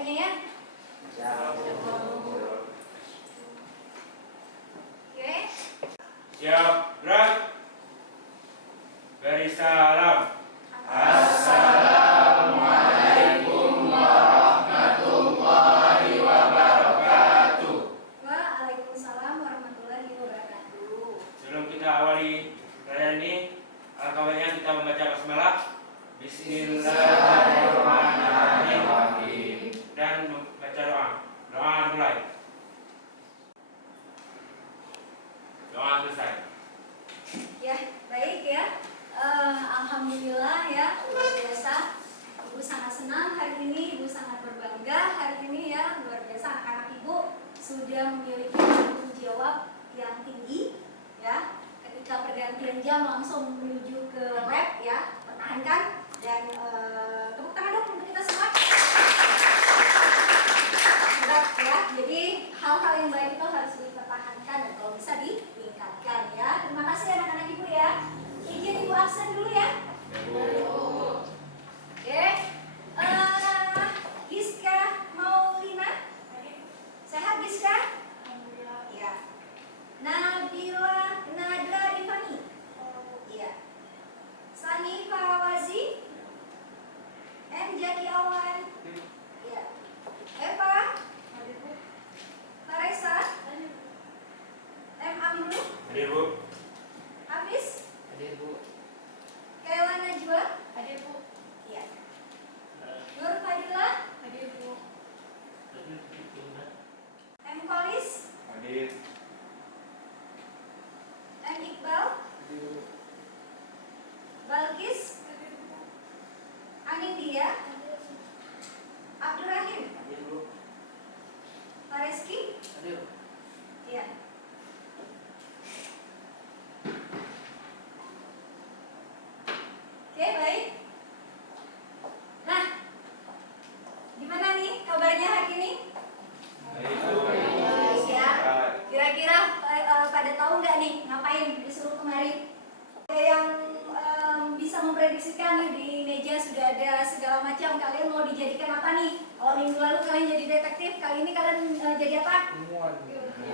siapkannya ya. Oke. Siap, gerak. Beri salam. Assalamualaikum warahmatullahi wabarakatuh. Waalaikumsalam warahmatullahi wabarakatuh. Sebelum kita awali perayaan ini, alangkah baiknya kita membaca basmalah. Bismillahirrahmanirrahim. Dan membaca doa. Doa mulai. Doa selesai. Ya, baik ya. Alhamdulillah ya, luar biasa. Ibu sangat senang hari ini, Ibu sangat berbangga hari ini ya, luar biasa anak-anak Ibu sudah memiliki tanggung jawab yang tinggi ya. Ketika pergantian jam langsung menuju ke lab ya, pertahankan dan tepuk tangan dong untuk kita semua. Hebat ya, jadi hal-hal yang baik itu harus dipertahankan dan kalau bisa ditingkatkan ya. Terima kasih anak-anak Ibu ya. Izin Ibu absen dulu ya. Oke. Giska Maulina. Sehat Giska? Alhamdulillah. Ya. Nabila Nadra Divani. Iya. Sani Fawazi. M Jaki Awan. Iya. Eva. Faresa. M Aminu. Hadir, Bu. Hafiz. Hadir, Bu. Kaila Najwa. Hadir, Bu. Iya. Nur Fadila. Hadir, Bu. M Kolis. Hadir. M Iqbal. Balkis. Anindya. Abdurrahim. Hadir, Bu. Fareski. Hadir. Iya. Oke, baik. Nah, gimana nih kabarnya hari ini? Baik ya. Kira-kira pada tahu nggak nih ngapain disuruh kemari? Ada yang bisa memprediksikan nih di meja sudah ada segala macam. Kalian mau dijadikan apa nih? Kalau minggu lalu kalian jadi detektif, kali ini kalian jadi apa?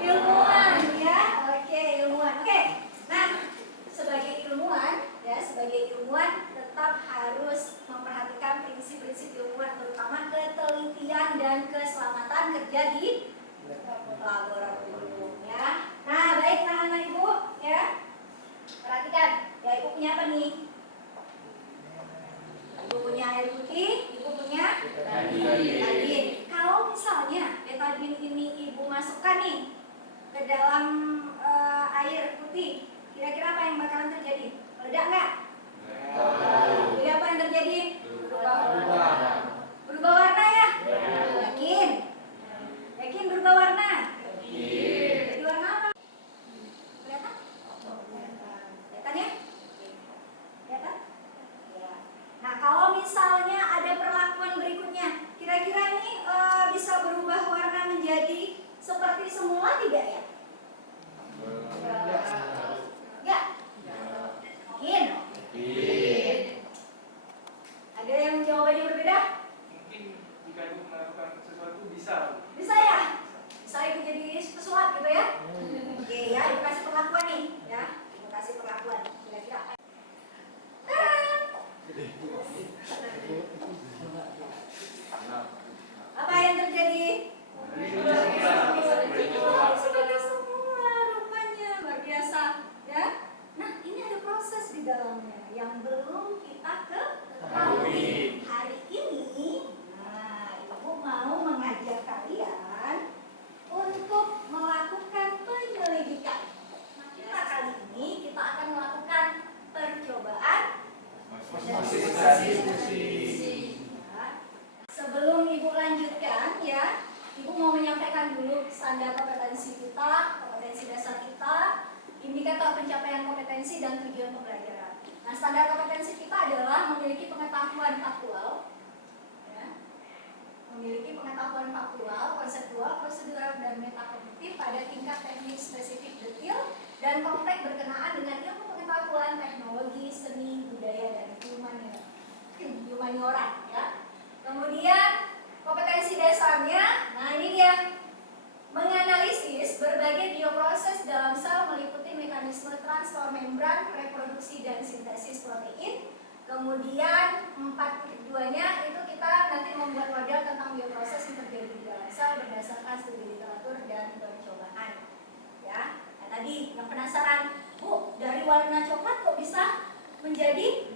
Ilmuwan ya. Oke, ilmuwan. Oke. Nah, sebagai ilmuwan ya, sebagai ilmuwan tetap harus memperhatikan prinsip-prinsip ilmuwan, terutama ketelitian dan keselamatan kerja di laboratorium ya. Nah, baik anak-anak Ibu ya. Perhatikan, ya Ibu punya apa nih? Ibu punya air putih, Ibu punya betadin. Kalau misalnya betadin ini Ibu masukkan nih ke dalam air putih, kira-kira apa yang bakalan terjadi? Meledak nggak? Jadi apa yang terjadi? Berubah warna ya? Yakin? Yakin berubah warna? Jadi warna apa? Kelihatan? Kelihatan ya? Kelihatan? Ya. Nah, kalau misalnya ada perlakuan berikutnya, kira-kira ini bisa berubah warna menjadi seperti semula tidak ya? Ya? Yakin? Ada yang jawabannya berbeda? Mungkin jika Ibu melakukan sesuatu bisa. Bisa ya? Bisa Ibu jadi pesulap gitu ya? Oke ya, Ibu kasih perlakuan nih ya. Ibu kasih perlakuan. Kira-kira apa? Apa yang terjadi? Seperti semua rupanya, luar biasa ya. Nah, ini ada proses di dalamnya yang belum kita ketahui. Hari ini, nah, Ibu mau mengajak kalian untuk melakukan penyelidikan. Nah, kita kali ini kita akan melakukan percobaan. Ya. Sebelum Ibu lanjutkan ya, Ibu mau menyampaikan dulu standar kompetensi kita, kompetensi dasar kita, indikator pencapaian kompetensi dan tujuan pembelajaran. Nah, standar kompetensi kita adalah memiliki pengetahuan faktual, ya. Memiliki pengetahuan faktual, konseptual, prosedural, dan metakognitif pada tingkat teknik spesifik detail dan konteks berkenaan dengan ilmu pengetahuan, teknologi, seni, budaya, dan humaniora. Ya. Kemudian kompetensi definisi dasarnya, nah ini dia. Menganalisis berbagai bioproses dalam sel meliputi mekanisme transfer membran, reproduksi dan sintesis protein. Kemudian 4.2-nya itu kita nanti membuat model tentang bioproses yang terjadi di dalam sel berdasarkan studi literatur dan percobaan. Ya, nah, tadi yang penasaran, Bu, dari warna coklat kok bisa menjadi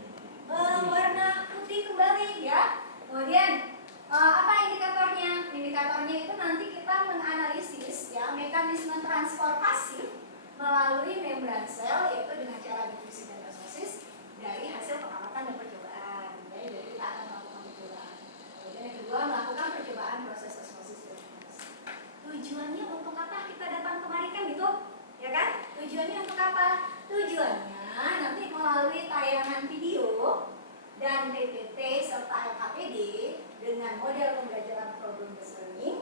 warna putih kembali ya? Kemudian apa indikatornya? Indikatornya itu nanti kita menganalisis ya mekanisme transfer pasif melalui membran sel, yaitu dengan cara difusi dan osmosis dari hasil pengamatan dan percobaan. Jadi kita akan melakukan percobaan. Kemudian yang kedua, melakukan percobaan proses osmosis dan fermentasi. Tujuannya untuk apa kita datang kemari kan gitu? Ya kan? Tujuannya untuk apa? Tujuannya nanti melalui tayangan video dan PPT serta LKPD dengan model pembelajaran problem based learning,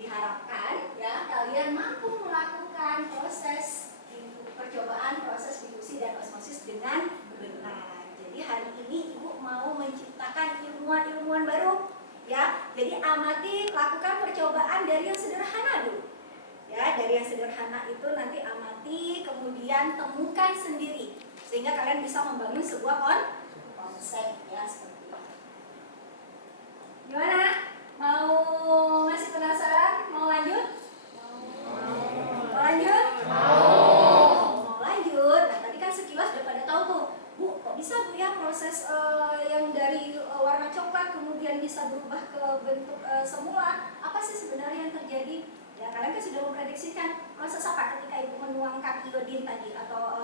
diharapkan ya kalian mampu melakukan proses percobaan proses difusi dan osmosis dengan benar. Jadi hari ini Ibu mau menciptakan ilmuwan-ilmuwan baru ya. Jadi amati, lakukan percobaan dari yang sederhana dulu. Ya, dari yang sederhana itu nanti amati, kemudian temukan sendiri sehingga kalian bisa membangun sebuah konsep ya seperti itu. Gimana? Mau masih penasaran? Mau lanjut? Mau lanjut? Mau lanjut. Nah, tadi kan sekilas udah pada tahu tuh, Bu, kok bisa Bu ya proses yang dari warna coklat kemudian bisa berubah ke bentuk semula? Apa sih sebenarnya yang terjadi? Ya, kalian kan sudah memprediksikan proses apa ketika Ibu menuangkan iodin tadi atau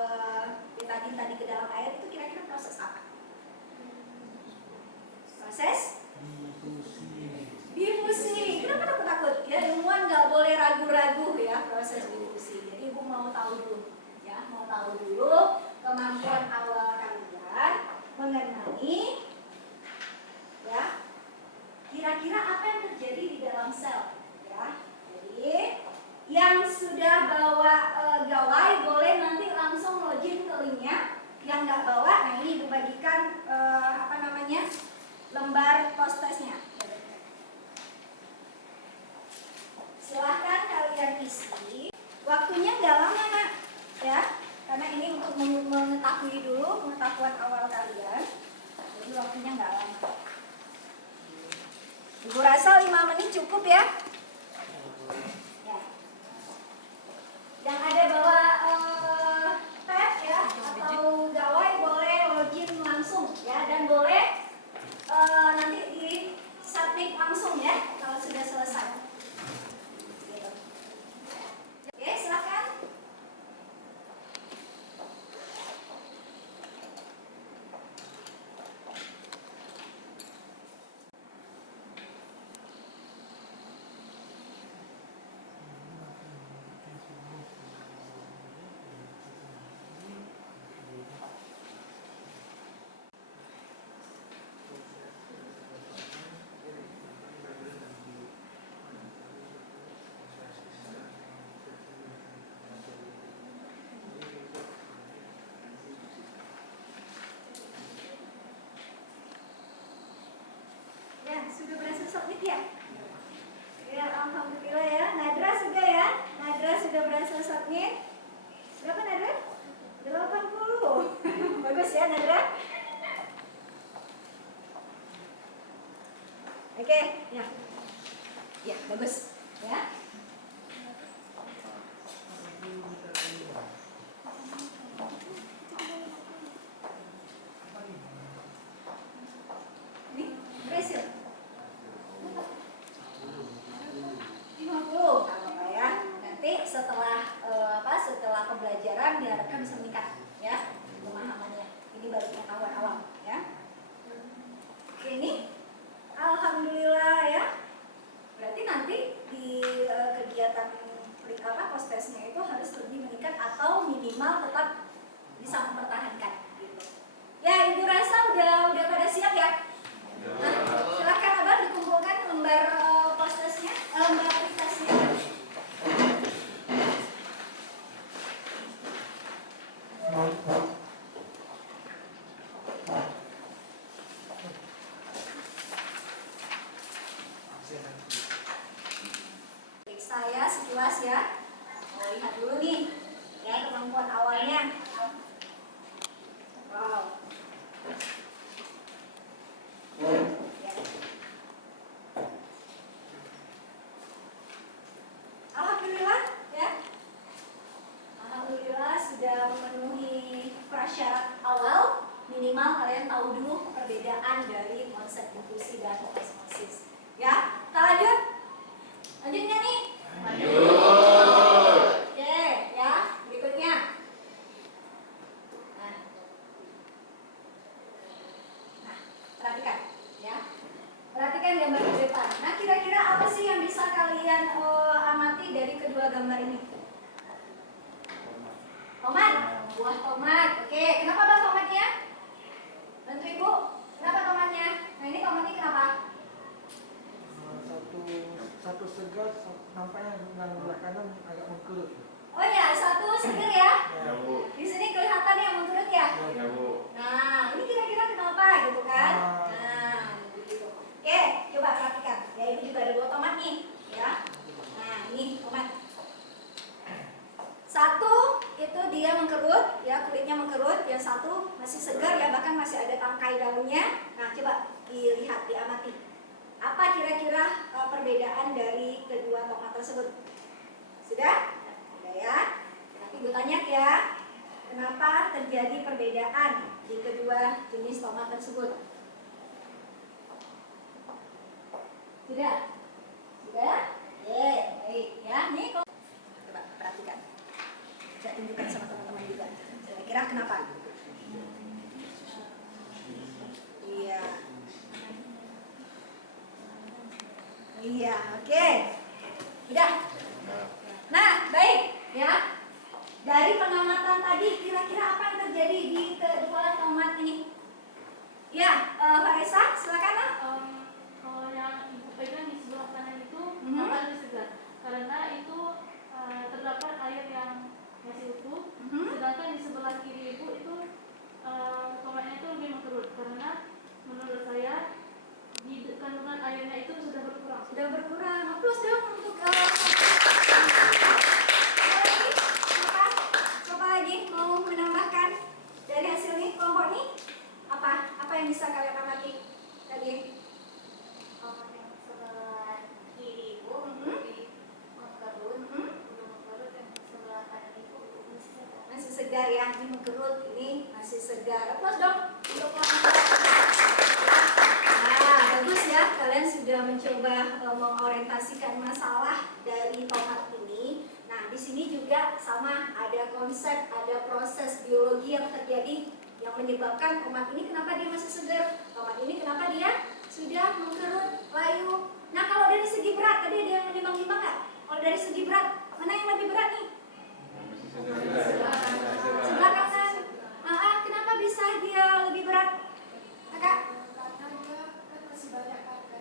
betadin tadi ke dalam air, itu kira-kira proses apa? Proses difusi. Kenapa takut? Ya, ilmuwan nggak boleh ragu-ragu ya proses difusi. Jadi Ibu mau tahu dulu, ya, mau tahu dulu kemampuan awal kalian mengenai, ya, kira-kira apa yang terjadi di dalam sel, ya. Jadi yang sudah bawa gawai boleh nanti langsung login ke linknya. Yang nggak bawa, nah ini Ibu bagikan lembar post testnya. Silahkan kalian isi. Waktunya nggak lama nak, ya, karena ini untuk mengetahui dulu pengetahuan awal kalian. Jadi waktunya nggak lama. Ibu rasa 5 menit cukup ya. Ya. Yang ada bawa tab ya atau gawai boleh login langsung ya, dan boleh nanti di submit langsung ya kalau sudah selesai. Gitu. Oke, silakan. Ya, sudah berhasil submit ya? Ya, alhamdulillah ya. Nadra sudah ya? Nadra sudah berhasil submit. Berapa Nadra? 80. Bagus ya Nadra? Oke, ya. Ya, bagus. Ya. Ini berhasil. 50 apa ya? Nanti setelah pembelajaran diharapkan bisa meningkat ya pemahamannya. Ini baru pengetahuan awam ya. Oke, ini alhamdulillah ya. Berarti nanti di kegiatan post testnya itu harus lebih meningkat atau minimal tetap bisa mempertahankan gitu. Ya, Ibu rasa udah pada siap ya? Nah, silakan Abang dikumpulkan lembar post testnya, lembar testnya. Oh, lihat dulu nih, ya kemampuan awalnya. Wow. Alhamdulillah, ya. Alhamdulillah sudah memenuhi prasyarat awal. Minimal kalian tahu dulu perbedaan dari konsep inklusi dan osmosis. Ya, kita lanjut. Lanjutnya nih. Lanjut. Oke, ya. Berikutnya. Nah, perhatikan, ya. Perhatikan gambar di depan. Nah, kira-kira apa sih yang bisa kalian amati dari kedua gambar ini? Tomat, buah tomat. Oke, kenapa ada tomatnya? Bantu ibu. Kenapa tomatnya? Nah, ini tomatnya kenapa? Satu segar, nampaknya dengan belah kanan agak mengkerut. Oh ya, satu seger ya. Ya, Bu. Di sini kelihatan yang mengkerut ya. Ya, Bu. Nah, ini kira-kira kenapa gitu kan? Nah, begitu. Oke, coba perhatikan. Ya, ibu juga ada buah tomat nih, ya. Nah, ini tomat. Satu itu dia mengkerut, ya kulitnya mengkerut. Yang satu masih segar ya, bahkan masih ada tangkai daunnya. Nah, coba dilihat, diamati. Apa kira-kira perbedaan dari kedua tomat tersebut? Sudah? Sudah ya. Tapi gue tanya ya, kenapa terjadi perbedaan di kedua jenis tomat tersebut? Sudah? Sudah? Baik ya. Nih coba perhatikan. Saya tunjukkan sama teman-teman juga. Kira-kira kenapa? Iya. Iya, oke. Udah. Nah, baik ya. Dari pengamatan tadi, kira-kira apa yang terjadi di kedua tomat ini? Ya, Faresa, silakan. Kalau yang ibu pegang di sebelah kanan itu Mhm. lebih segar karena itu terdapat air yang masih utuh. Mhm. Sedangkan di sebelah kiri ibu itu tomatnya itu lebih mengkerut karena menurut saya di kandungan airnya itu sudah berkurang. Sudah berkurang. Aplaus dong untuk Siapa lagi mau menambahkan dari hasil ini kelompok ini? Apa yang bisa kalian amati tadi? Tomat yang sebelah kiri ibu lebih mengkerut, yang sebelah kanan ibu masih segar. Masih segar ya, ini mengkerut, ini masih segar. Aplaus dong untuk kelompok. Nah, bagus ya, kalian sudah mencoba mengorientasikan masalah dari tomat ini. Nah, di sini juga sama, ada konsep, ada proses biologi yang terjadi yang menyebabkan tomat ini kenapa dia masih segar, tomat ini kenapa dia sudah mengkerut, layu. Nah, kalau dari segi berat, tadi ada yang menimbang-nimbang nggak? Kalau dari segi berat, mana yang lebih berat nih? Sebelah kanan. Kenapa bisa dia lebih berat? Kakak?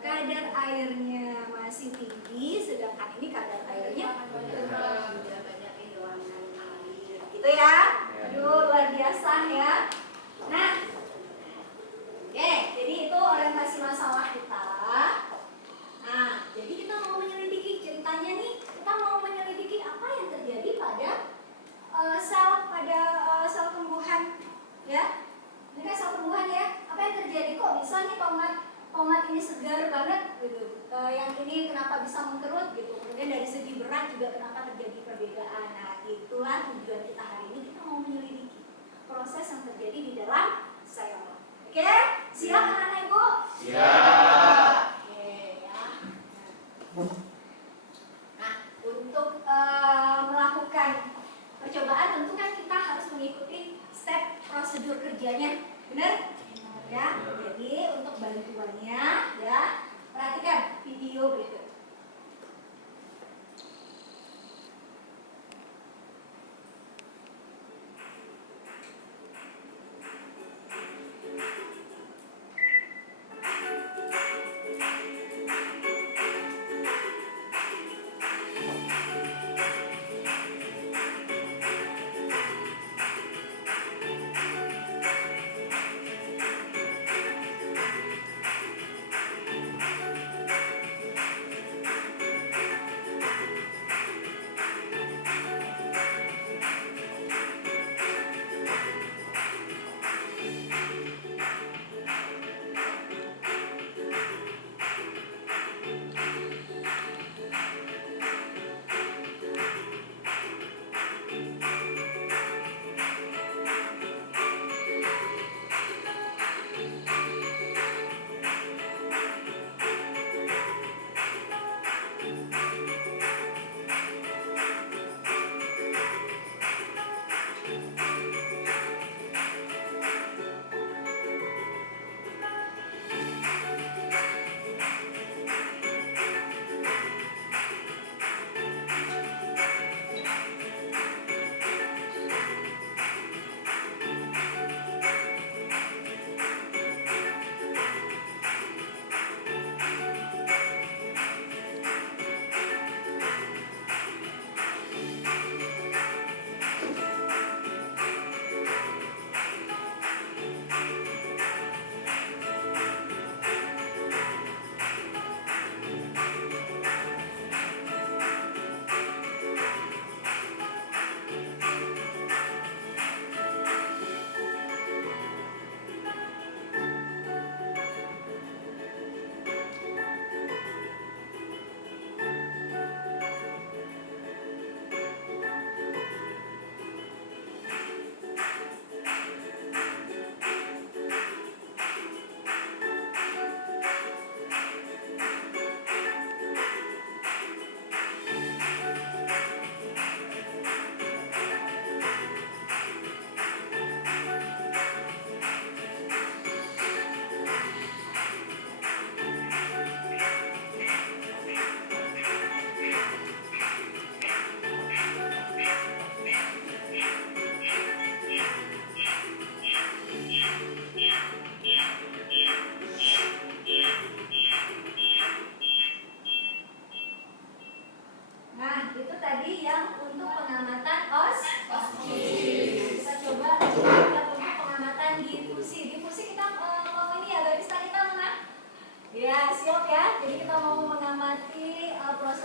Kadar airnya masih tinggi, sedangkan ini kadar airnya sudah banyak kehilangan air. Gitu ya? Aduh, luar biasa ya. Nah, oke, jadi itu orientasi masalah kita. Nah, jadi kita mau menyelidiki ceritanya nih, kita mau menyelidiki apa yang terjadi pada sel tumbuhan, ya. Ini kan sel tumbuhan ya. Apa yang terjadi kok bisa nih tomat ini segar banget gitu. Yang ini kenapa bisa mengkerut gitu. Kemudian dari segi berat juga kenapa terjadi perbedaan. Nah, itulah tujuan kita hari ini, kita mau menyelidiki proses yang terjadi di dalam sel. Oke, siap anak-anak ibu? Siap. Oke ya. Nah, untuk melakukan percobaan tentu kan kita harus mengikuti step prosedur kerjanya, benar? Ya, jadi untuk bantuannya ya, perhatikan video berikut.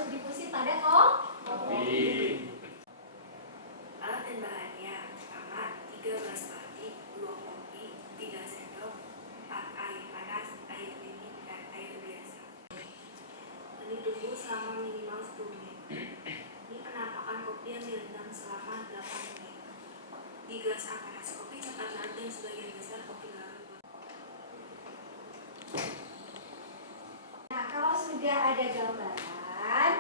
berdifusi pada kopi. Alat dan bahannya: pertama 3 gelas kopi, 2 kopi, 3 sendok, 4 air panas, air dingin, dan air biasa. Ditunggu selama minimal 10 menit. Ini penampakan kopi yang direndam selama 8 menit. Di gelas panas kopi cepat larut dan sebagian besar kopi larut. Nah, kalau sudah ada gambaran,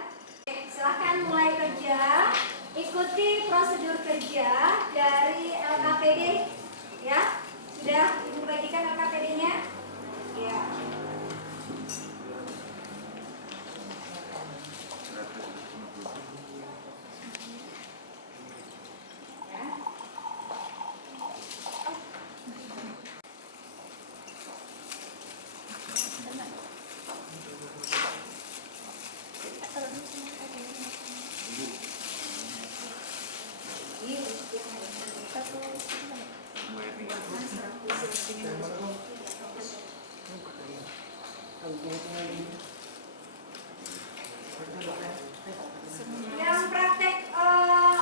silahkan mulai kerja. Ikuti prosedur kerja dari LKPD, ya. Sudah Ibu bagikan LKPD-nya? Ya. Yang praktek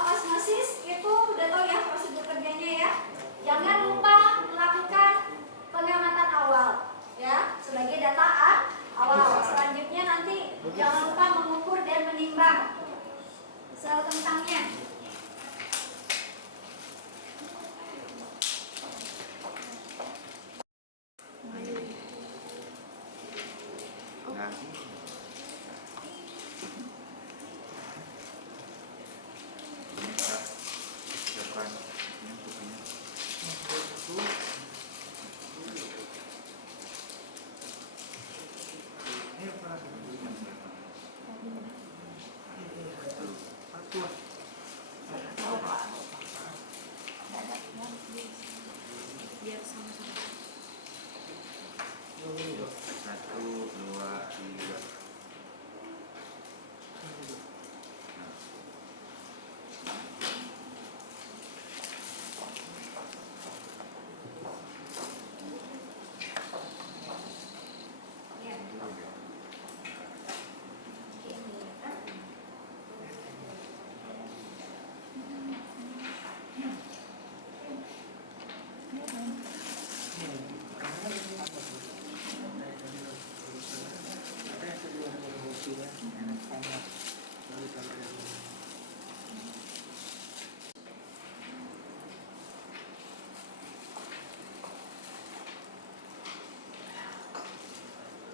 osmosis itu udah tahu ya prosedur kerjanya ya. Jangan lupa melakukan pengamatan awal ya sebagai data awal. Selanjutnya nanti jangan lupa mengukur dan menimbang sel kentangnya.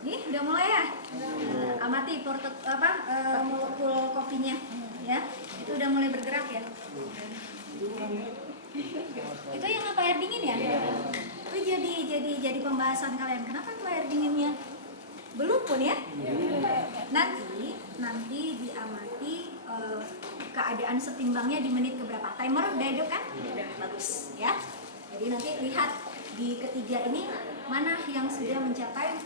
Nih udah mulai ya. Amati molekul kopinya, ya. Itu udah mulai bergerak ya. Itu yang apa, air dingin ya? Itu jadi pembahasan kalian. Kenapa tuh air dinginnya belum pun ya? Nanti diamati keadaan setimbangnya di menit keberapa. Timer udah hidup kan? Bagus ya. Jadi nanti lihat di ketiga ini mana yang sudah mencapai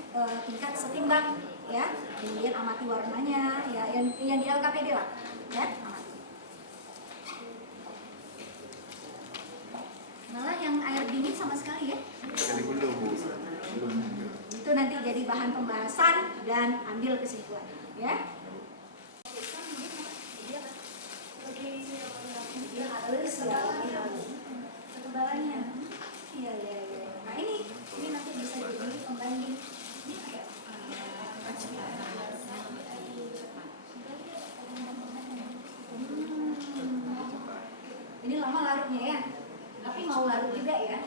tingkat setimbang ya. Kemudian amati warnanya ya, yang di LKPD lah ya, amati. Malah yang air dingin sama sekali ya. Itu nanti jadi bahan pembahasan dan ambil kesimpulan ya. Halus ya, ketebalannya. Iya. Nah ini nanti bisa jadi pembanding. Ini kayak ini lama larutnya ya. Tapi mau larut juga ya.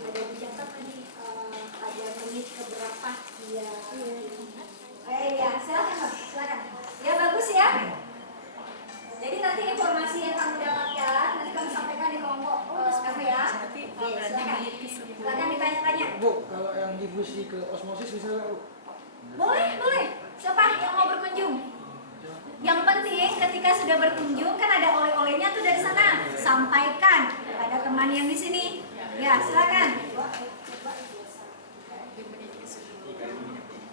Ada dicatat tadi ada menit keberapa dia. Ya, silakan. Ya bagus ya. Jadi nanti informasi yang kamu dapatkan nanti kamu sampaikan di kelompok kamu ya. Silakan ditanya-tanya. Bu, kalau yang difusi ke osmosis bisa nggak, Bu? Boleh. Siapa yang mau berkunjung? Yang penting ketika sudah berkunjung kan ada oleh-olehnya tuh dari sana. Sampaikan kepada teman yang di sini. Ya, silakan.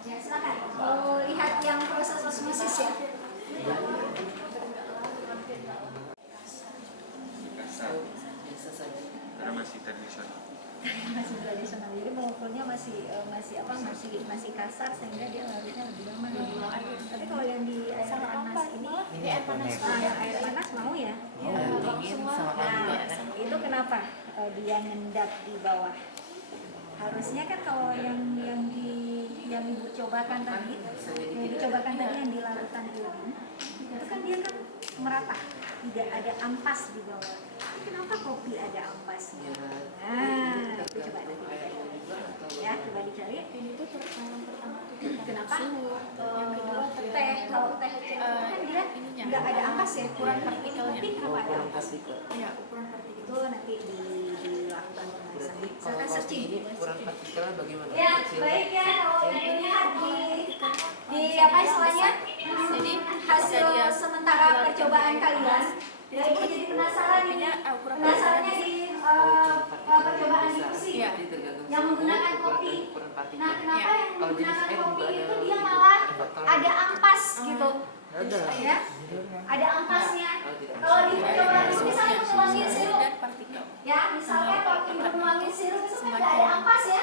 Ya, silakan. Mau lihat yang proses osmosis ya. Karena masih tradisional. masih tradisional, jadi mengukurnya masih kasar sehingga dia larutnya lebih lama. Tapi kalau yang di air panas ini air panas mau ya? Nah, itu kenapa dia ngendap di bawah? Harusnya kan kalau yang ibu cobakan tadi, yang di larutan iodin, itu kan dia kan merata, tidak ada ampas di bawah. Kenapa kopi ada ampasnya? Nah, itu coba nanti ya, coba dicari. Ini tuh yang pertama tuh Kenapa? yang kedua Teh, kalau teh kan dia nggak ada ampas ya, ukuran partikelnya. Kopi kenapa ada ampas? ya ukuran partikel. Itu nanti dilakukan pembahasan. Silakan searching. Ukuran partikelnya bagaimana? Ya, baik ya. Kalau dilihat di apa istilahnya? Jadi Hasil sementara percobaan kalian. Ya, ibu jadi penasaran ini. Penasarannya di percobaan difusi yang menggunakan kopi. Nah, kenapa yang menggunakan kopi itu dia malah ada ampas gitu? Ya, ada ampasnya. Kalau di percobaan itu misalnya menuangin sirup, ya, misalnya kalau ibu menuangin sirup itu kan nggak ada ampas ya,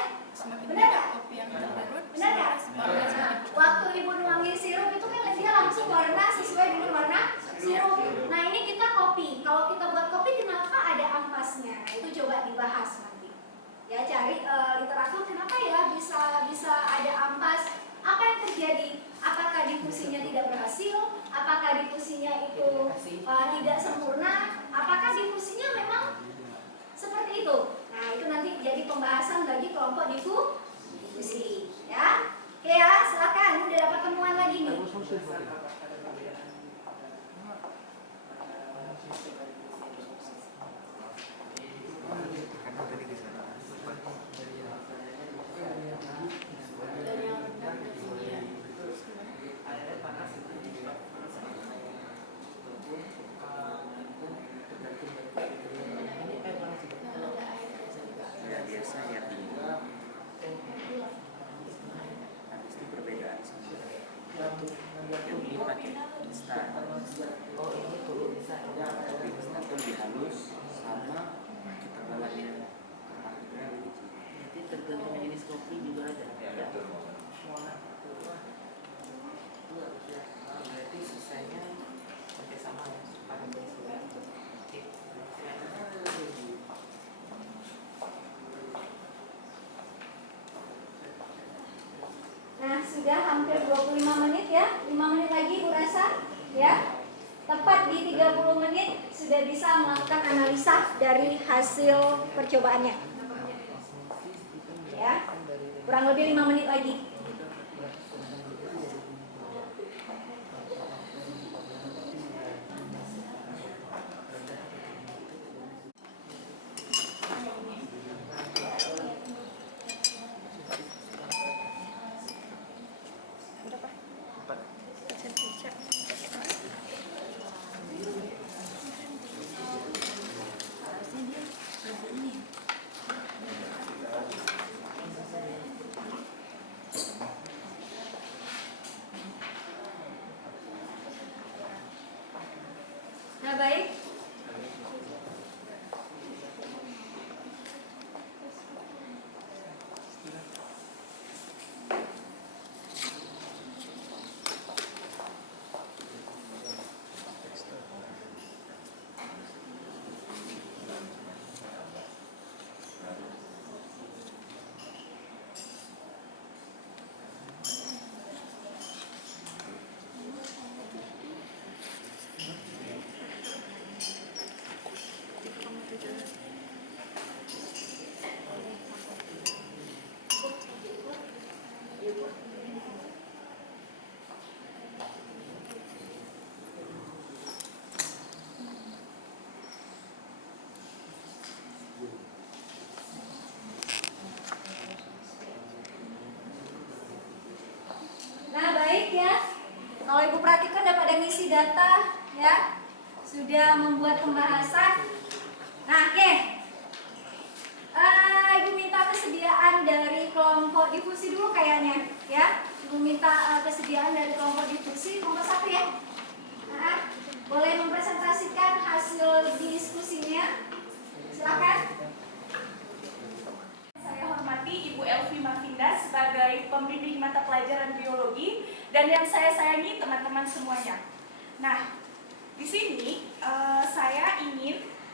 benar nggak? Benar nggak? Waktu ibu nuangin sirup itu kan dia langsung warna sesuai dengan warna sirup. Nah ini kita kopi. Kalau kita buat kopi kenapa ada ampasnya? Nah, itu coba dibahas nanti. Ya cari literatur kenapa ya bisa ada ampas. Apa yang terjadi? Apakah difusinya tidak berhasil? Apakah difusinya itu tidak sempurna? Apakah difusinya memang seperti itu? Nah itu nanti jadi pembahasan bagi kelompok difusi. Ya, oke ya, silakan. Udah dapat temuan lagi nih. Tergantung jenis kopi juga ada. Berarti selesainya pakai sama ya, pakai jenis kopi. Nah, sudah hampir 25 menit ya. 5 menit lagi Bu Rasa ya. Tepat di 30 menit sudah bisa melakukan analisa dari hasil percobaannya. Ya. Kurang lebih 5 menit lagi. Nah, baik. Nah, baik ya. Kalau Ibu perhatikan udah pada ngisi data ya. Sudah membuat pembahasan. Nah, oke. Ibu minta kesediaan dari kelompok difusi dulu kayaknya ya. Ibu minta kesediaan dari kelompok difusi nomor 1 ya. Nah, boleh mempresentasikan hasil diskusinya. Silakan. dan yang saya sayangi teman-teman semuanya. Nah, di sini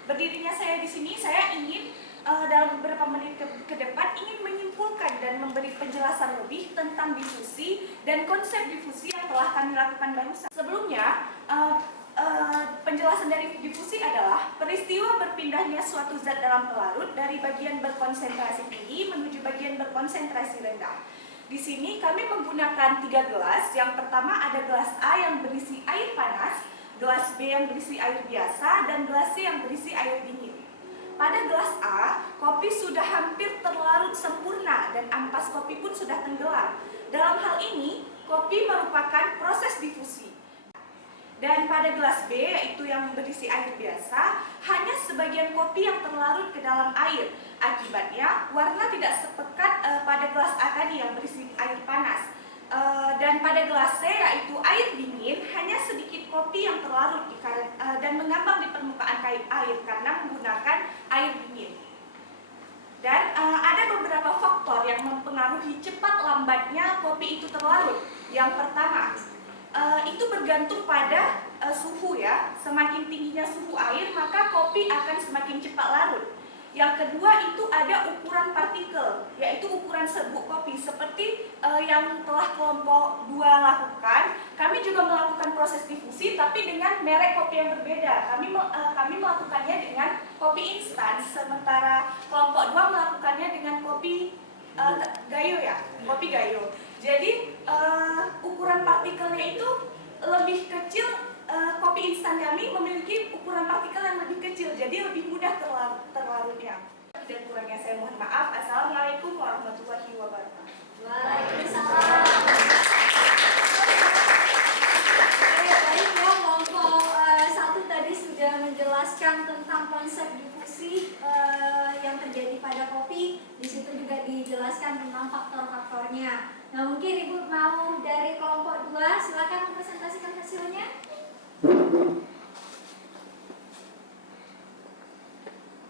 berdirinya saya di sini, saya ingin dalam beberapa menit ke depan ingin menyimpulkan dan memberi penjelasan lebih tentang difusi dan konsep difusi yang telah kami lakukan barusan. Sebelumnya, penjelasan dari difusi adalah peristiwa berpindahnya suatu zat dalam pelarut dari bagian berkonsentrasi tinggi menuju bagian berkonsentrasi rendah. Di sini kami menggunakan 3 gelas. Yang pertama ada gelas A yang berisi air panas, gelas B yang berisi air biasa, dan gelas C yang berisi air dingin. Pada gelas A, kopi sudah hampir terlarut sempurna dan ampas kopi pun sudah tenggelam. Dalam hal ini, kopi merupakan proses difusi. Dan pada gelas B, yaitu yang berisi air biasa, hanya sebagian kopi yang terlarut ke dalam air. Akibatnya, warna tidak sepekat pada gelas A tadi yang berisi air panas. Dan pada gelas C, yaitu air dingin, hanya sedikit kopi yang terlarut dan mengambang di permukaan air karena menggunakan air dingin. Dan ada beberapa faktor yang mempengaruhi cepat lambatnya kopi itu terlarut. Yang pertama, itu bergantung pada suhu ya. Semakin tingginya suhu air, maka kopi akan semakin cepat larut. Yang kedua itu ada ukuran partikel, yaitu ukuran serbuk kopi. Seperti yang telah kelompok 2 lakukan, kami juga melakukan proses difusi tapi dengan merek kopi yang berbeda. Kami melakukannya dengan kopi instan, sementara kelompok 2 melakukannya dengan kopi gayo ya, kopi gayo. Jadi ukuran partikelnya itu lebih kecil. Kopi instan kami memiliki ukuran partikel yang lebih kecil, jadi lebih mudah terlarutnya. Dan kurangnya saya mohon maaf. Assalamualaikum warahmatullahi wabarakatuh. Waalaikumsalam. Oke, baik ya, kelompok 1 tadi sudah menjelaskan tentang konsep difusi yang terjadi pada kopi. Di situ juga dijelaskan tentang faktor-faktornya. Nah, mungkin Ibu mau dari kelompok 2 silakan mempresentasikan hasilnya.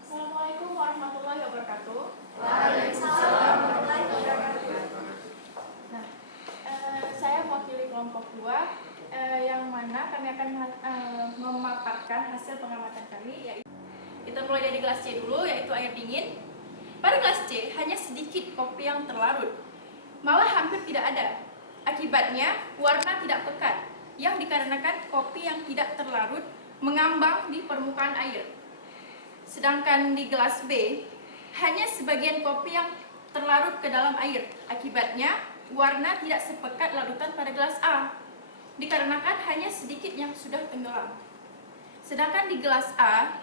Assalamualaikum warahmatullahi wabarakatuh. Waalaikumsalam warahmatullahi wabarakatuh. Nah, saya mewakili kelompok 2 yang mana kami akan memaparkan hasil pengamatan kami, yaitu kita mulai dari gelas C dulu, yaitu air dingin. Pada gelas C hanya sedikit kopi yang terlarut, malah hampir tidak ada. Akibatnya warna tidak pekat, yang dikarenakan kopi yang tidak terlarut mengambang di permukaan air. Sedangkan di gelas B, hanya sebagian kopi yang terlarut ke dalam air. Akibatnya, warna tidak sepekat larutan pada gelas A, dikarenakan hanya sedikit yang sudah tenggelam. Sedangkan di gelas A,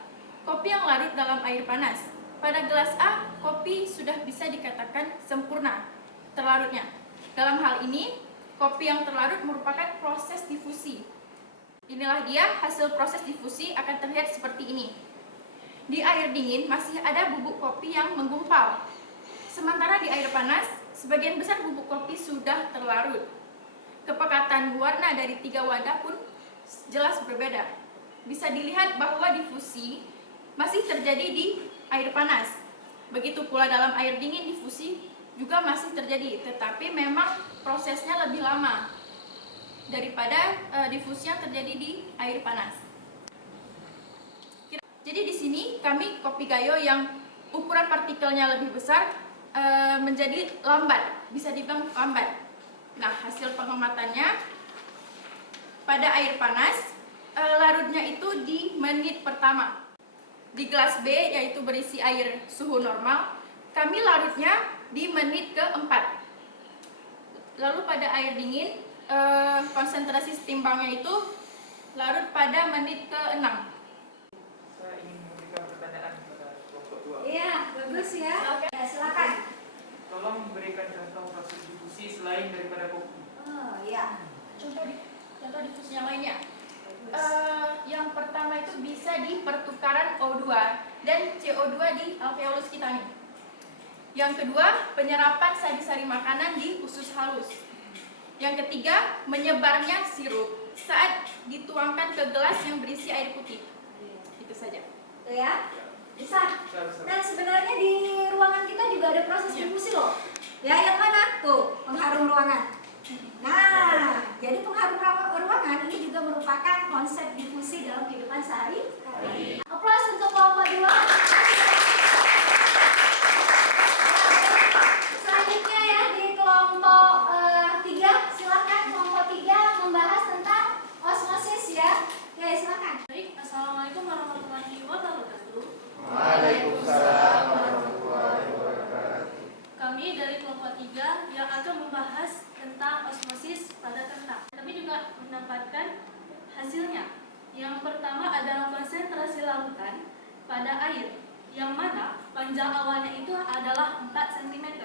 kopi yang larut dalam air panas. Pada gelas A, kopi sudah bisa dikatakan sempurna terlarutnya. Dalam hal ini, kopi yang terlarut merupakan proses difusi. Inilah dia hasil proses difusi akan terlihat seperti ini. Di air dingin masih ada bubuk kopi yang menggumpal. Sementara di air panas, sebagian besar bubuk kopi sudah terlarut. Kepekatan warna dari 3 wadah pun jelas berbeda. Bisa dilihat bahwa difusi masih terjadi di air panas. Begitu pula dalam air dingin difusi juga masih terjadi, tetapi memang prosesnya lebih lama daripada difusi yang terjadi di air panas. Jadi di sini kami kopi gayo yang ukuran partikelnya lebih besar menjadi lambat, bisa dibilang lambat. Nah, hasil pengamatannya pada air panas larutnya itu di menit pertama. Di gelas B, yaitu berisi air suhu normal, kami larutnya di menit ke-4. Lalu pada air dingin, konsentrasi setimbangnya itu larut pada menit ke-6. Saya ingin memberikan pertanyaan kepada kelompok 2. Iya, bagus ya. Ya, silakan. Tolong berikan contoh proses difusi selain daripada kopi. Oh, iya. Contoh difusi yang lainnya. Yang pertama itu bisa di pertukaran O2 dan CO2 di alveolus kita nih. Yang kedua, penyerapan sari-sari makanan di usus halus. Yang ketiga, menyebarnya sirup saat dituangkan ke gelas yang berisi air putih. Itu saja. Tuh ya. Bisa. Dan sebenarnya di ruangan kita juga ada proses difusi loh. Ya, yang mana? Tuh, pengharum ruangan. Nah, jadi Jadi pengaruh ruangan ini juga merupakan konsep difusi dalam kehidupan sehari-hari. Aplaus untuk kelompok 2. Selanjutnya ya di kelompok 3, silakan kelompok 3 membahas tentang osmosis ya. Oke, silakan. Baik, Assalamualaikum warahmatullahi wabarakatuh. Waalaikumsalam warahmatullahi wabarakatuh. Kami dari kelompok 3 yang akan membahas tentang osmosis pada kentang. Kami juga mendapatkan hasilnya. Yang pertama adalah konsentrasi larutan pada air, yang mana panjang awalnya itu adalah 4 cm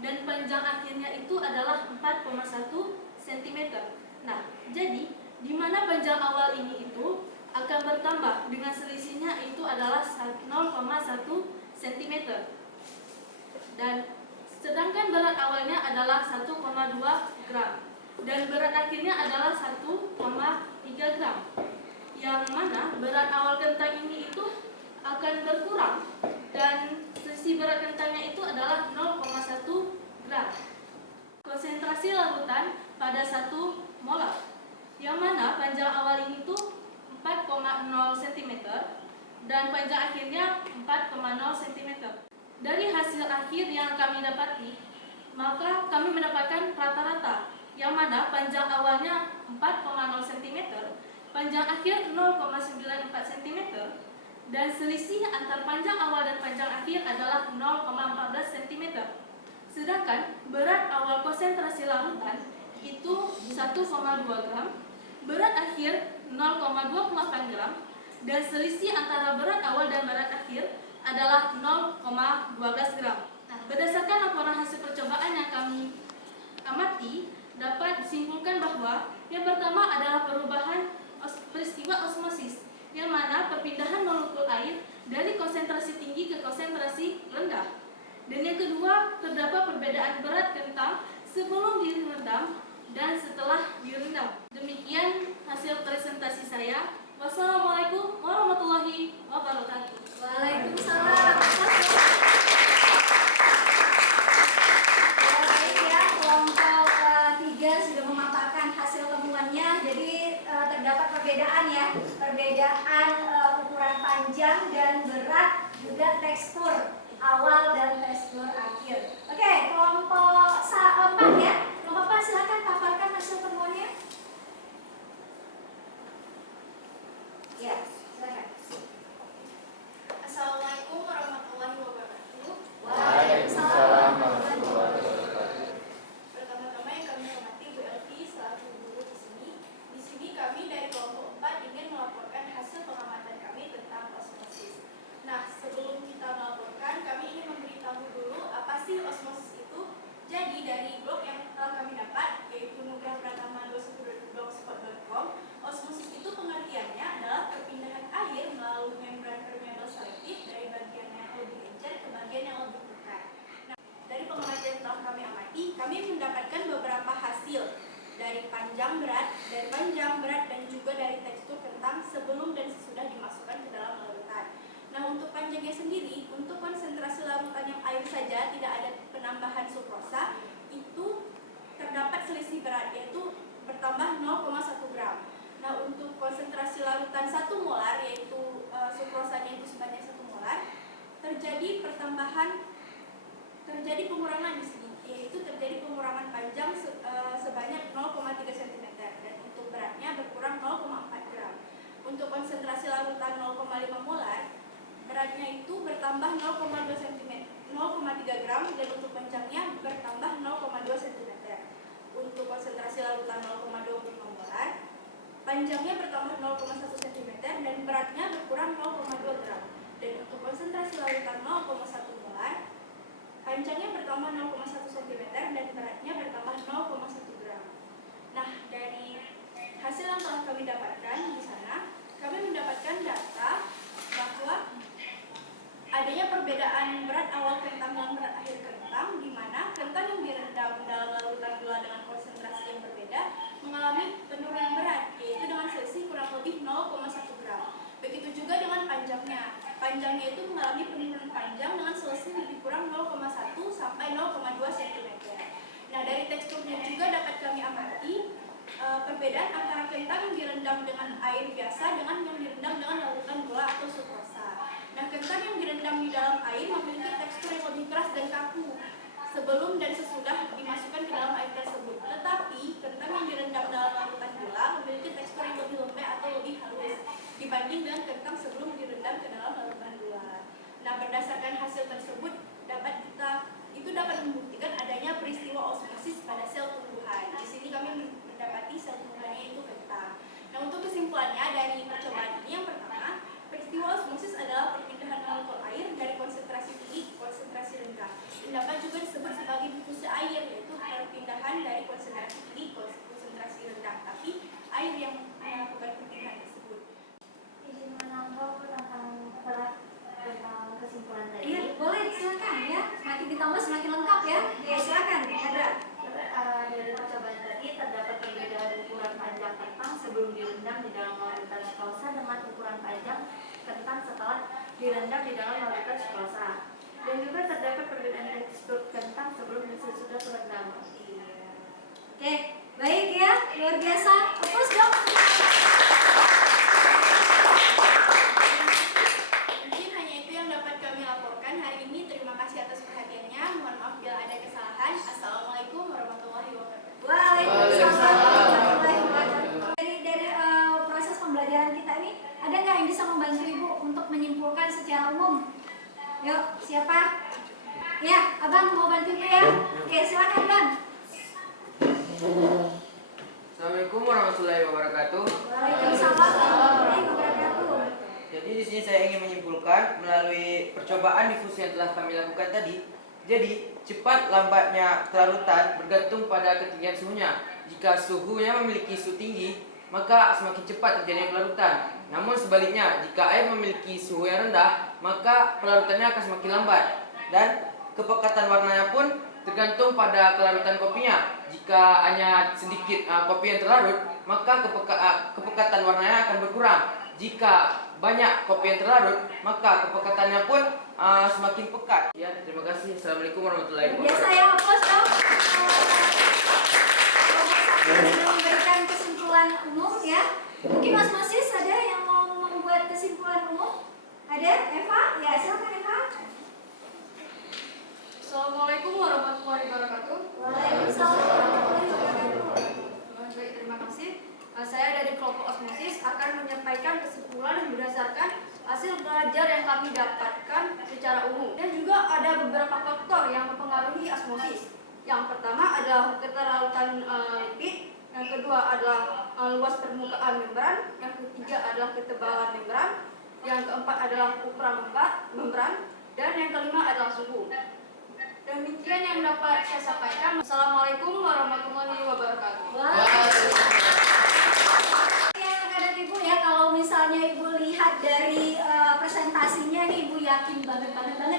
dan panjang akhirnya itu adalah 4,1 cm. Nah, jadi di mana panjang awal ini itu akan bertambah dengan selisihnya itu adalah 0,1 cm. Dan sedangkan berat awalnya adalah 1,2 gram dan berat akhirnya adalah 1,3 gram. Yang mana berat awal kentang ini itu akan berkurang dan selisih berat kentangnya itu adalah 0,1 gram. Konsentrasi larutan pada 1 molar, yang mana panjang awal ini tuh 4,0 cm dan panjang akhirnya 4,0 cm. Dari hasil akhir yang kami dapati, maka kami mendapatkan rata-rata, yang mana panjang awalnya 4,0 cm, panjang akhir 0,94 cm, dan selisih antar panjang awal dan panjang akhir adalah 0,14 cm. Sedangkan berat awal konsentrasi larutan itu 1,2 gram, berat akhir 0,28 gram, dan selisih antara berat awal dan berat akhir adalah 0,12 gram. Nah, berdasarkan laporan hasil percobaan yang kami amati, dapat disimpulkan bahwa yang pertama adalah perubahan peristiwa osmosis, yang mana perpindahan molekul air dari konsentrasi tinggi ke konsentrasi rendah. Dan yang kedua, terdapat perbedaan berat kentang sebelum direndam dan setelah direndam. Demikian hasil presentasi saya. Wassalamualaikum warahmatullahi wabarakatuh. Waalaikumsalam. Ya, baik ya, kelompok 3 sudah memaparkan hasil temuannya. Jadi terdapat perbedaan ya, perbedaan ukuran panjang dan berat, juga tekstur awal dan tekstur akhir. Oke, kelompok 4 ya. Kelompok 4 silakan paparkan hasil temuannya. Ya, silakan. Assalamualaikum warahmatullahi wabarakatuh. Waalaikumsalam warahmatullahi wabarakatuh. Pertama-tama yang kami hormati Bu Elvi selaku guru di sini. Di sini kami dari kelompok 4 ingin melaporkan hasil pengamatan kami tentang osmosis. Nah, sebelum kita melaporkan, kami ingin memberitahu dulu apa sih osmosis itu. Jadi dari blog yang telah kami dapat, yaitu nugrahpratama21.blogspot.com, osmosis itu pengertiannya adalah perpindahan air melalui membran permeabel selektif dari bagian yang lebih encer ke bagian yang lebih pekat. Nah, dari pengamatan yang telah kami amati, kami mendapatkan beberapa hasil dari panjang berat dan juga dari tekstur kentang sebelum dan sesudah dimasukkan ke dalam larutan. Nah, untuk panjangnya sendiri, untuk konsentrasi larutan yang air saja tidak ada penambahan sukrosa, itu terdapat selisih berat, yaitu bertambah 0,1 gram. Nah, untuk konsentrasi larutan 1 molar, yaitu sukrosanya itu sebanyak 1 molar, terjadi pengurangan di sini, yaitu terjadi pengurangan panjang sebanyak 0,3 cm dan untuk beratnya berkurang 0,4 gram. Untuk konsentrasi larutan 0,5 molar, beratnya itu bertambah 0,2 cm, 0,3 gram, dan untuk panjangnya bertambah 0,2 cm. Untuk konsentrasi larutan 0,25 molar, panjangnya bertambah 0,1 cm dan beratnya berkurang 0,2 gram. Dan untuk konsentrasi larutan 0,1 molar, panjangnya bertambah 0,1 cm dan beratnya bertambah 0,1 gram. Nah, dari hasil yang telah kami dapatkan di sana, kami mendapatkan data bahwa adanya perbedaan berat awal kentang dan berat akhir kentang, di mana kentang yang direndam dalam larutan gula dengan konsentrasi yang berbeda mengalami penurunan berat, yaitu dengan selisih kurang lebih 0,1 gram. Begitu juga dengan panjangnya. Panjangnya itu mengalami penurunan panjang dengan selisih lebih kurang 0,1 sampai 0,2 cm. Nah, dari teksturnya juga dapat kami amati perbedaan antara kentang yang direndam dengan air biasa dengan yang direndam dengan larutan gula atau sukrosa. Nah, kentang yang direndam di dalam air memiliki tekstur yang lebih keras dan kaku sebelum dan sesudah dimasukkan ke dalam air tersebut. Tetapi kentang yang direndam dalam larutan gula memiliki tekstur yang lebih lembek atau lebih halus dibanding dengan kentang sebelum direndam ke dalam larutan gula. Nah, berdasarkan hasil tersebut dapat membuktikan adanya peristiwa osmosis pada sel tumbuhan. Di sini kami mendapati sel tumbuhannya itu kentang. Nah, untuk kesimpulannya dari percobaan ini, yang pertama, peristiwa osmosis adalah perpindahan molekul air dari konsentrasi tinggi ke konsentrasi rendah. Dan dapat juga disebut sebagai difusi air, yaitu perpindahan dari konsentrasi tinggi ke konsentrasi rendah. Tapi air yang melakukan perpindahan tersebut. Izin menambah tentang kesimpulan tadi. Iya, boleh, silakan ya. Semakin ditambah semakin lengkap ya. Ya, silakan, Hendra. Dari percobaan tadi terdapat perbedaan ukuran panjang kentang sebelum direndam di dalam larutan sukrosa dengan ukuran panjang kentang setelah direndam di dalam larutan sukrosa. Dan juga terdapat perbedaan tekstur kentang sebelum dan sesudah terendam. Oke, baik ya, luar biasa. Terus dong. Mungkin hanya itu yang dapat kami laporkan hari ini. Terima kasih atas perhatiannya. Mohon maaf bila ada kesalahan. Assalamualaikum warahmatullahi wabarakatuh. Waalaikumsalam warahmatullahi wabarakatuh. Dari proses pembelajaran kita ini, ada nggak yang bisa membantu Ibu untuk menyimpulkan secara umum? Yuk, siapa? Ya, Abang mau bantu Ibu ya? Oke, silakan Bang. Assalamualaikum warahmatullahi wabarakatuh. Waalaikumsalam warahmatullahi wabarakatuh. Jadi di sini saya ingin menyimpulkan melalui percobaan difusi yang telah kami lakukan tadi. Jadi cepat lambatnya kelarutan bergantung pada ketinggian suhunya. Jika suhunya memiliki suhu tinggi, maka semakin cepat terjadinya kelarutan. Namun sebaliknya, jika air memiliki suhu yang rendah, maka kelarutannya akan semakin lambat. Dan kepekatan warnanya pun tergantung pada kelarutan kopinya. Jika hanya sedikit kopi yang terlarut, maka kepekatan warnanya akan berkurang. Jika banyak kopi yang terlarut, maka kepekatannya pun semakin pekat. Ya, terima kasih. Assalamualaikum warahmatullahi wabarakatuh. Biasa ya, hapus dong. Sudah memberikan kesimpulan umum ya. Mungkin Mas Masis ada yang mau membuat kesimpulan umum? Ada? Eva? Ya, silakan Eva. Assalamualaikum warahmatullahi wabarakatuh. Waalaikumsalam warahmatullahi wabarakatuh. Baik, terima kasih. Saya dari kelompok osmosis akan menyampaikan kesimpulan berdasarkan hasil belajar yang kami dapatkan secara umum. Dan juga ada beberapa faktor yang mempengaruhi osmosis. Yang pertama adalah keterlalutan lipid, yang kedua adalah luas permukaan membran, yang ketiga adalah ketebalan membran, yang keempat adalah ukuran membran, dan yang kelima adalah suhu. Demikian yang dapat saya sampaikan. Assalamualaikum warahmatullahi wabarakatuh. Anak-anak Ibu ya, kalau misalnya Ibu lihat dari presentasinya nih, Ibu yakin banget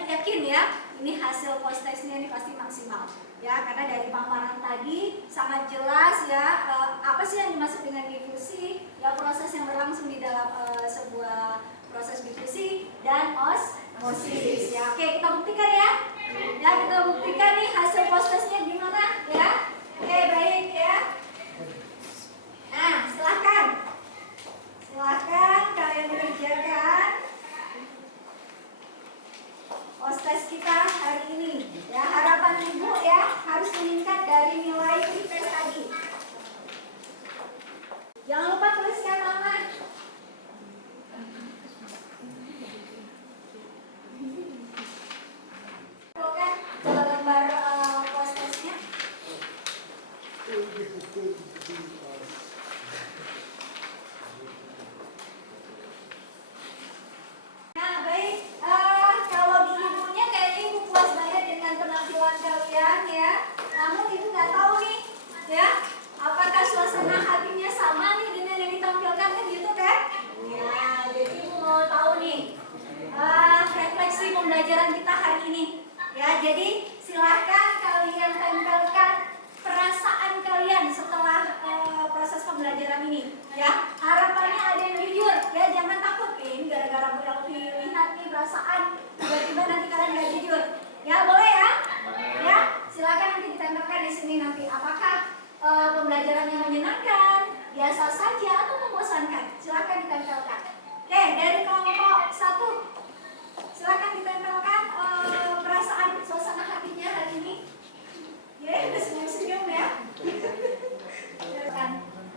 yakin ya, ini hasil post testnya ini pasti maksimal ya, karena dari paparan tadi sangat jelas ya, apa sih yang dimaksud dengan difusi ya, proses yang berlangsung di dalam sebuah proses difusi dan osmosis ya. Oke, kita buktikan ya. Ya, kita buktikan nih hasil post testnya gimana ya. Oke, baik ya. Nah, silahkan kalian kerjakan post test kita hari ini ya. Harapan Ibu ya harus meningkat dari nilai tes tadi. Jangan lupa tuliskan nama. Coba gambar post testnya. Nah, baik, kalau di ibunya kayaknya Ibu puas banget dengan penampilan kalian ya. Namun Ibu nggak tahu nih ya, apakah suasana hatinya sama nih dengan yang ditampilkan kan gitu kan? Ya, jadi Ibu mau tahu nih refleksi pembelajaran kita hari ini. Ya, jadi silahkan kalian tempelkan perasaan kalian setelah proses pembelajaran ini. Ya, harapannya ada yang jujur. Ya, jangan takut ini gara-gara Bu Elvi lihat nih perasaan tiba-tiba nanti kalian nggak jujur. Ya, boleh ya? Ya, silakan nanti ditempelkan di sini nanti. Apakah pembelajarannya menyenangkan? biasa saja atau membosankan? Silakan ditempelkan. Oke, dari kelompok 1 silakan ditempelkan perasaan suasana hatinya hari ini. Ya, udah senyum-senyum ya.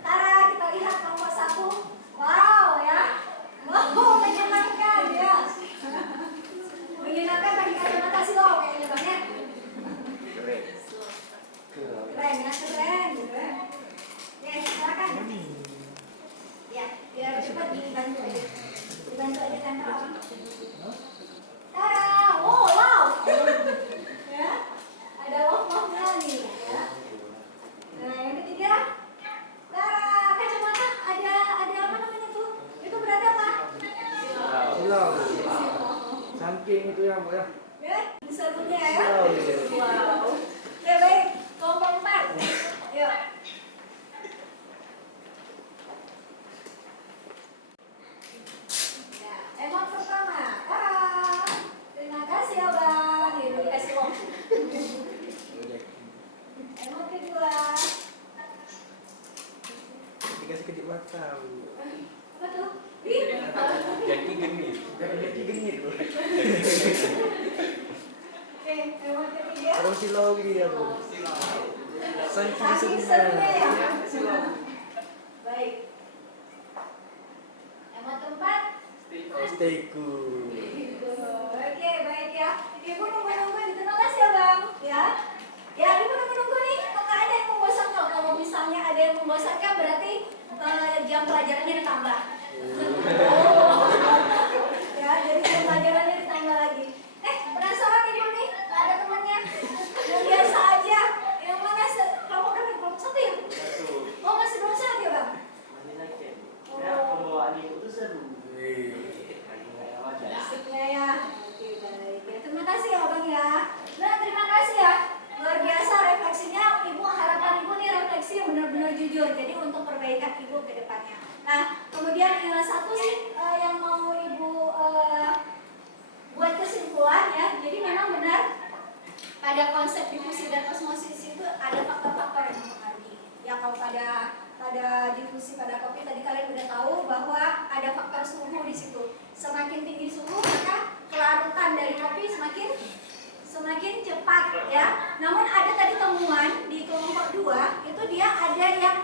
Tara, kita lihat kelompok 1. Wow ya. Wow, menyenangkan ya. Menyenangkan bagi kacamata silau kayaknya Bang ya. Keren ya, keren. Oke, silakan. Ya, biar cepat dibantu aja. Dibantu aja tempel apa? Tara, oh wow. Ya, ada love-love-nya nih ya. Nah, yang ketiga, Tara, kacamata ada apa namanya tuh? Itu berarti apa? Silau. Saking itu ya, Bu ya. Ya, disebutnya ya. Wow. Oke, baik. Kelompok 4. Yuk. Ya, emot pertama. Terima kasih ya Bang. Ini dikasih waktu. Emot kedua. Dikasih kedip mata, Bu. Apa tuh? Jadi genit. Jadi genit, Bu. Oke, emot ketiga. Orang silau gini ya, Bu. Saking serunya ya. Baik. Emot keempat. Stay cool. Oke, baik ya. Ibu nunggu-nunggu di terima kasih ya Bang. Ya. Ya, ibu nunggu-nunggu nih. Kalau ada yang membosankan, kalau misalnya ada yang membosankan berarti jam pelajarannya ditambah. Ya, jadi jam pelajarannya ditambah lagi. Penasaran ibu nih? Nggak ada temannya? Yang biasa aja. Yang mana? Kamu udah kelompok 1 ya? Oh, masih belum sehat ya Bang? Pembawaan ibu itu seru. Asiknya ya. Oke, baik. Ya, terima kasih ya Bang ya. Nah, terima kasih ya. Luar biasa refleksinya. Ibu, harapan ibu nih refleksi yang benar-benar jujur. Jadi untuk perbaikan ibu ke depannya. Nah, kemudian satu sih yang mau ibu buat kesimpulan ya. Jadi memang benar pada konsep difusi dan osmosis itu ada faktor-faktor yang mempengaruhi. Ya, kalau pada difusi pada kopi tadi kalian udah tahu bahwa ada faktor suhu di situ. Semakin tinggi suhu maka kelarutan dari kopi semakin cepat ya. Namun ada tadi temuan di kelompok 2 itu dia ada yang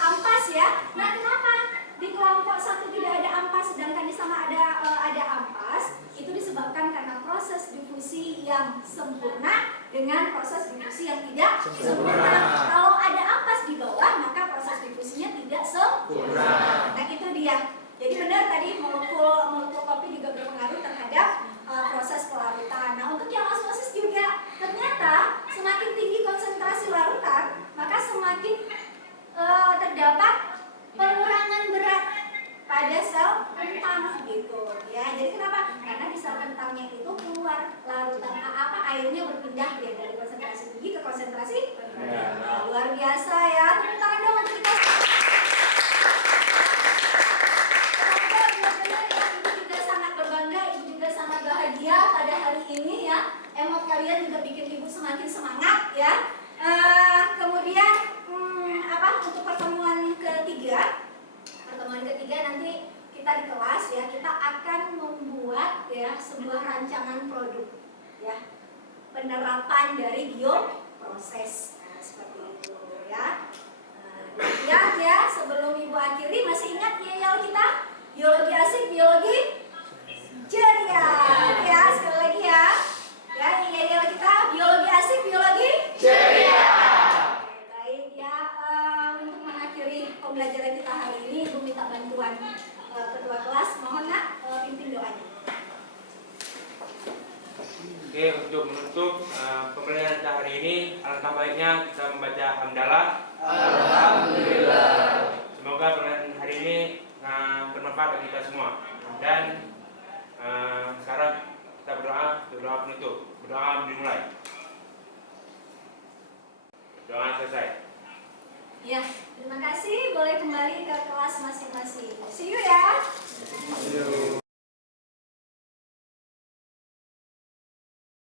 ampas ya. Nah, kenapa di kelompok 1 tidak ada ampas sedangkan di sana ada ampas? Itu disebabkan karena proses difusi yang sempurna dengan proses difusi yang tidak sempurna. Kalau ada ampas di bawah maka proses difusinya tidak sempurna. Nah, itu dia. Jadi benar tadi molekul kopi juga berpengaruh terhadap proses kelarutan. Nah, untuk yang osmosis juga ternyata semakin tinggi konsentrasi larutan maka semakin terdapat pengurangan berat pada sel kentang gitu ya. Jadi kenapa? Karena di sel kentangnya itu keluar larutan airnya berpindah ya dari konsentrasi tinggi ke konsentrasi rendah. Luar biasa ya. Tepuk tangan dong untuk kita. Ibu juga sangat berbangga, ibu juga sangat bahagia pada hari ini ya. Emot kalian juga bikin ibu semakin semangat ya. Kemudian untuk pertemuan ketiga nanti kita di kelas ya, kita akan membuat ya sebuah rancangan produk ya, penerapan dari bioproses. Nah, seperti itu ya. Lihat ya, sebelum ibu akhiri masih ingat yel kita biologi asik, biologi ceria ya. Sekali lagi ya, yel kita biologi asik, biologi ceria. Pembelajaran kita hari ini, ibu minta bantuan ketua kelas, mohon nak pimpin doanya. Oke, untuk menutup pembelajaran kita hari ini, alangkah baiknya kita membaca hamdalah. Alhamdulillah. Semoga pembelajaran hari ini bermanfaat bagi kita semua. Dan